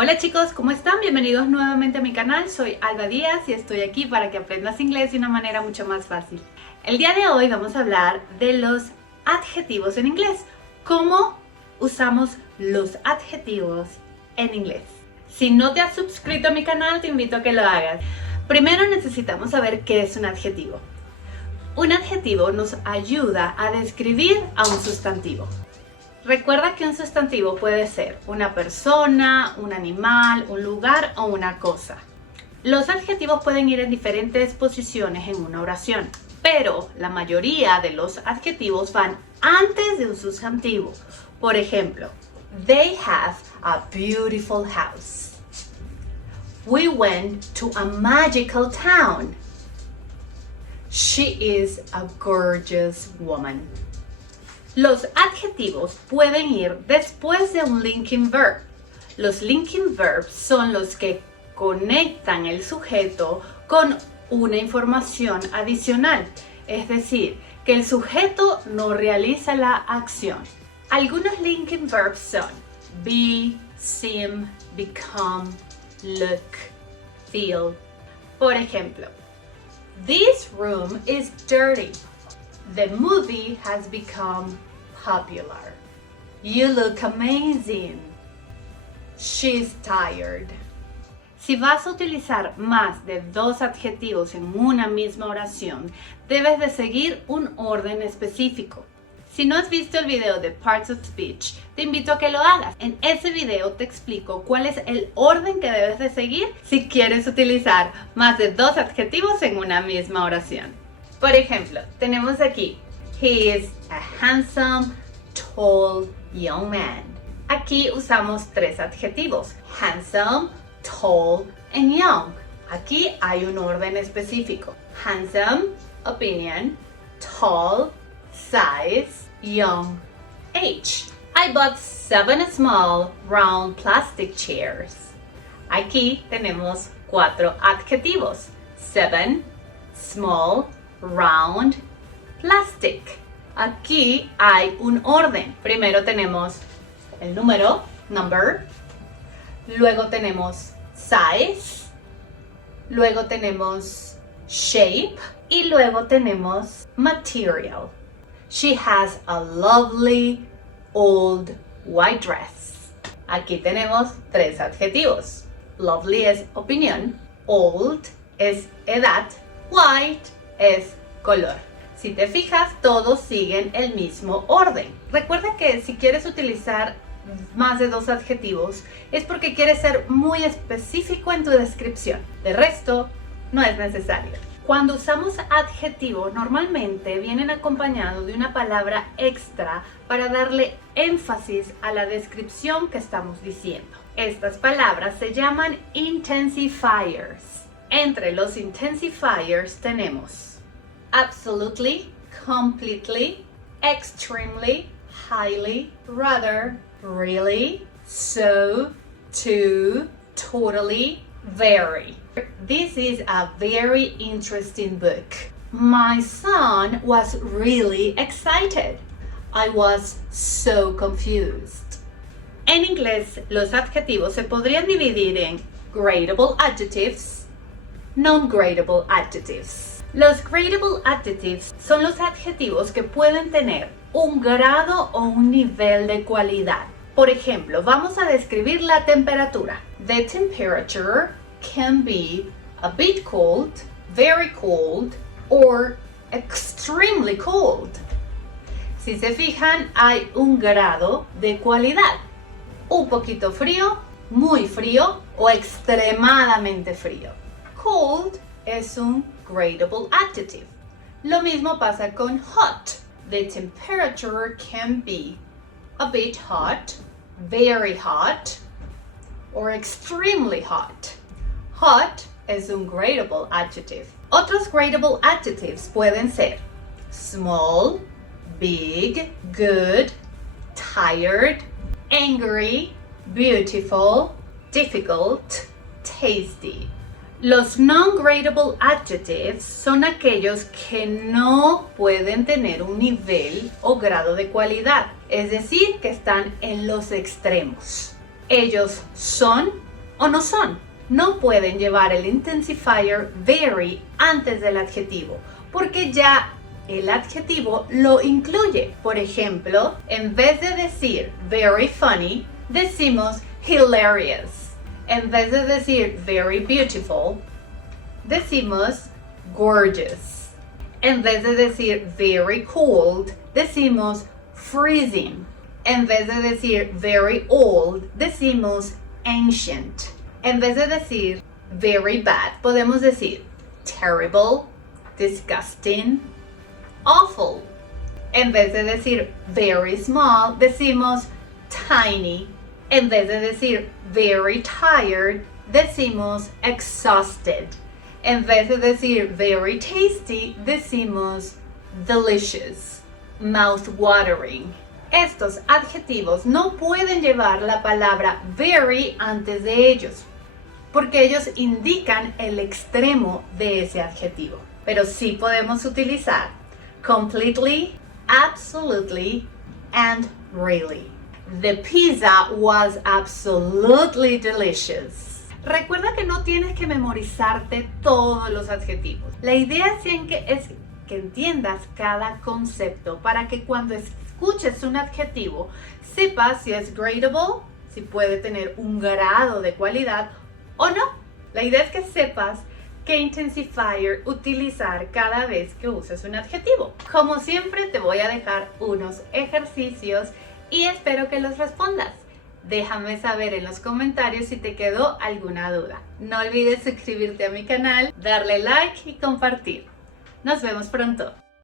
Hola chicos, ¿cómo están? Bienvenidos nuevamente a mi canal, soy Alba Díaz y estoy aquí para que aprendas inglés de una manera mucho más fácil. El día de hoy vamos a hablar de los adjetivos en inglés, cómo usamos los adjetivos en inglés. Si no te has suscrito a mi canal, te invito a que lo hagas. Primero necesitamos saber qué es un adjetivo. Un adjetivo nos ayuda a describir a un sustantivo. Recuerda que un sustantivo puede ser una persona, un animal, un lugar o una cosa. Los adjetivos pueden ir en diferentes posiciones en una oración, pero la mayoría de los adjetivos van antes de un sustantivo. Por ejemplo, they have a beautiful house. We went to a magical town. She is a gorgeous woman. Los adjetivos pueden ir después de un linking verb. Los linking verbs son los que conectan el sujeto con una información adicional, es decir, que el sujeto no realiza la acción. Algunos linking verbs son be, seem, become, look, feel. Por ejemplo, this room is dirty. The movie has become popular. You look amazing. She's tired. Si vas a utilizar más de dos adjetivos en una misma oración, debes de seguir un orden específico. Si no has visto el video de Parts of Speech, te invito a que lo hagas. En ese video te explico cuál es el orden que debes de seguir si quieres utilizar más de dos adjetivos en una misma oración. Por ejemplo, tenemos aquí, he is a handsome, tall, young man. Aquí usamos tres adjetivos, handsome, tall, and young. Aquí hay un orden específico. Handsome, opinion, tall, size, young, age. I bought 7 small, round plastic chairs. Aquí tenemos 4 adjetivos, 7, small, round, plastic. Aquí hay un orden. Primero tenemos el número, number. Luego tenemos size. Luego tenemos shape. Y luego tenemos material. She has a lovely old white dress. Aquí tenemos 3 adjetivos. Lovely es opinión. Old es edad. White es color. Si te fijas, todos siguen el mismo orden. Recuerda que si quieres utilizar más de 2 adjetivos, es porque quieres ser muy específico en tu descripción. De resto, no es necesario. Cuando usamos adjetivos, normalmente vienen acompañados de una palabra extra para darle énfasis a la descripción que estamos diciendo. Estas palabras se llaman intensifiers. Entre los intensifiers tenemos absolutely, completely, extremely, highly, rather, really, so, to, totally, very. This is a very interesting book. My son was really excited. I was so confused. En inglés, los adjetivos se podrían dividir en gradable adjectives, non-gradable adjectives. Los gradable adjectives son los adjetivos que pueden tener un grado o un nivel de cualidad. Por ejemplo, vamos a describir la temperatura. The temperature can be a bit cold, very cold, or extremely cold. Si se fijan, hay un grado de cualidad. Un poquito frío, muy frío o extremadamente frío. Cold es un gradable adjective. Lo mismo pasa con hot. The temperature can be a bit hot, very hot, or extremely hot. Hot es un gradable adjective. Otros gradable adjectives pueden ser small, big, good, tired, angry, beautiful, difficult, tasty. Los non-gradable adjectives son aquellos que no pueden tener un nivel o grado de cualidad, es decir, que están en los extremos. Ellos son o no son. No pueden llevar el intensifier very antes del adjetivo, porque ya el adjetivo lo incluye. Por ejemplo, en vez de decir very funny, decimos hilarious. En vez de decir very beautiful, decimos gorgeous. En vez de decir very cold, decimos freezing. En vez de decir very old, decimos ancient. En vez de decir very bad, podemos decir terrible, disgusting, awful. En vez de decir very small, decimos tiny. En vez de decir very tired, decimos exhausted. En vez de decir very tasty, decimos delicious, mouth-watering. Estos adjetivos no pueden llevar la palabra very antes de ellos, porque ellos indican el extremo de ese adjetivo. Pero sí podemos utilizar completely, absolutely, and really. The pizza was absolutely delicious. Recuerda que no tienes que memorizarte todos los adjetivos. La idea es que entiendas cada concepto para que cuando escuches un adjetivo sepas si es gradable, si puede tener un grado de cualidad o no. La idea es que sepas qué intensifier utilizar cada vez que uses un adjetivo. Como siempre, te voy a dejar unos ejercicios y espero que los respondas. Déjame saber en los comentarios si te quedó alguna duda. No olvides suscribirte a mi canal, darle like y compartir. Nos vemos pronto.